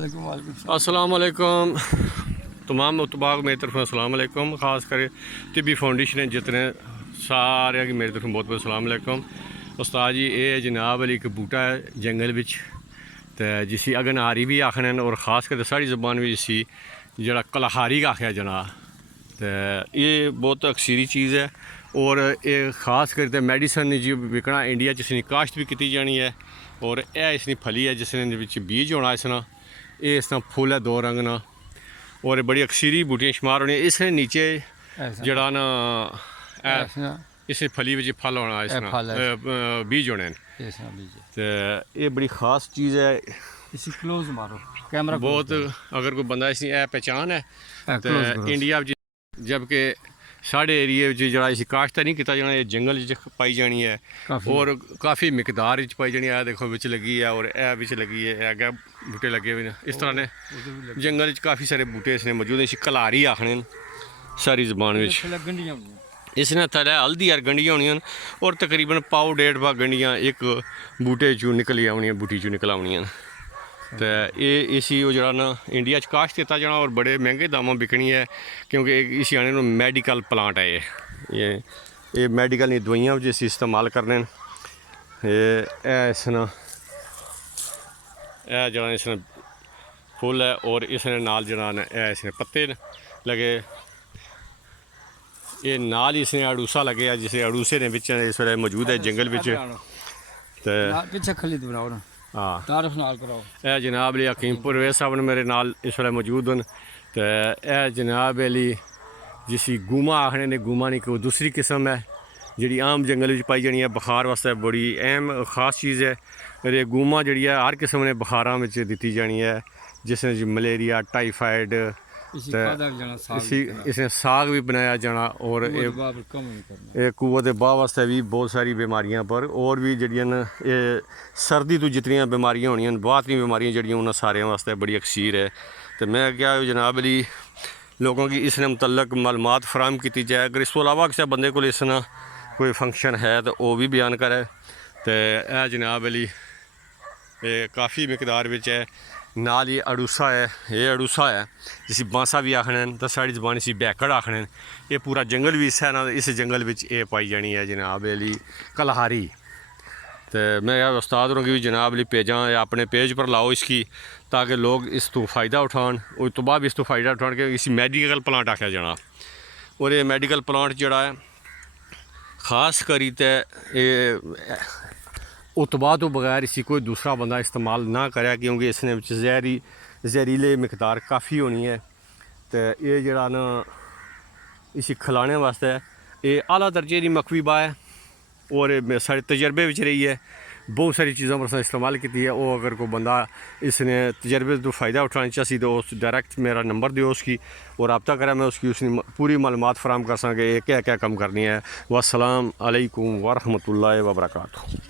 अस्सलाम वालेकुम तमाम मुतबाक मेरी तरफ अस्सलाम वालेकुम। ख़ास कर तिब्बी फाउंडेशन जितने सारे की मेरी तरफ बहुत बहुत अस्सलाम वालेकुम। उस्ताद जी ये जनाब अली एक बूटा है जंगल विच ते जिसी अगनहारी भी आखने और ख़ास कर साड़ी ज़बान में जिसी जरा कलाहारी आख्या जना। तो ये बहुत अक्सरी चीज़ है और ये खास कर मेडिसन जी विकना इंडिया इसकी काश्त भी की जानी है और यह इसकी फली है जिसने बीज होना इसना ये इसना फुल है दो रंग ना और बड़ी अक्सरी बूटियाँ शुमार होनी। इसने नीचे जड़ा ना इस फली में फल होना इसना बीज होने। तो ये बड़ी ख़ास चीज़ है। इसी क्लोज मारो कैमरा बहुत अगर कोई बंदा इसकी पहचान है तो इंडिया जबकि साढ़े एरिए जरा इसी काश्त नहीं किया जाना। ये जंगल पाई जानी है और काफ़ी मिकदार पाई जानी है। देखो बिच लगी है और यह बिच लगी है अगे बूटे लगे हुए हैं। इस तरह ने जंगल काफ़ी सारे बूटे इसने मौजूद हैं। इसी कलारी आखने सारी ज़बान में। इसने थले हल्दी यार गंढियाँ होनी और तकरीबन पाव 1.5 पा गंढियाँ एक बूटे चू निकली आनी बूटी चू निकल आनी। तो ये इसी जरा ना इंडिया काश्त किया जाना और बड़े महंगे दामों बिकनी है क्योंकि इसी आने मेडिकल प्लांट है। ये मेडिकल दवाइयाँ जिस इस्तेमाल करने ये इसना जरा इसने फुल है और इसने नाल जरा इसने पत्ते लगे। ये नाल ही इसने अड़ूसा लगे है जिसे अड़ूसे ने बिच इस वे मौजूद है जंगल बिच। तो पीछे खली बनाओ ना हाँ तारफ नाल कराओ। यह जनाब अली हकीम परोवेज साहब ने मेरे नाल इस वे मौजूद हैं। तो यह जनाब अली जिसी गुमा आखने ने गुमा नहीं कोई दूसरी किस्म है जी आम जंगल में पाई जानी है। बुखार वास्ते बड़ी अहम ख़ास चीज़ है। और ये गुमा जी हर किस्म ने बुखारां में दी जानी है जिसने जी मलेरिया टाइफाइड इसने साग भी बनाया जाना और ये कुवत बाह वास्ते भी बहुत सारी बीमारियां पर और भी जड़ियां ये सर्दी तो जितनियां बीमारियां होनी बातनी बीमारियां जड़ियां उन्होंने सारे वास्ते बड़ी अक्सीर है। तो मैं क्या जनाब अली लोगों की इसने मुतल्लक मालूमात फराहम की जाए। अगर इस तो अलावा किसी बंदे को इसना कोई फंक्शन है तो वह भी बयान करे। तो यह जनाब अली काफ़ी मकदार में है। नाल ये अड़ूसा है ये अड़ूसा है जिसी बांसा भी आखने तो साड़ी ज़बान इसी बैकड़ आखने। ये पूरा जंगल भी इस है ना इस जंगल में ये पाई जानी है जनाब अली कलहारी। तो मैं उस्ताद होरों की भी जनाब अली भेजा या अपने पेज पर लाओ इसकी ताकि लोग इस तो फ़ायदा उठान और तो बाद इस तो फ़ायदा उठान के इसी मेडिकल प्लांट आख्या जाना। और ये मेडिकल प्लांट जड़ा है ख़ास करी तो ये उतबा तो बगैर इसी कोई दूसरा बंदा इस्तेमाल ना करे क्योंकि इसने जहरीले मकदार काफ़ी होनी है। तो ये जरा ना इसी खिलाने वास्ते ये आला दर्जे की मकवी बा है और सारे तजर्बे में रही है। बहुत सारी चीज़ों पर इस्तेमाल की है। वो अगर कोई बंदा इसने तजर्बे तो फ़ायदा उठाना चाहिए तो उस डायरेक्ट मेरा नंबर दो उसकी और रब्ता करें मैं उसकी पूरी मालूमात फराहम कर सकें क्या क्या कम करनी है। वस्सलाम अलैकुम वरहमतुल्लाहि वबरकातुहू।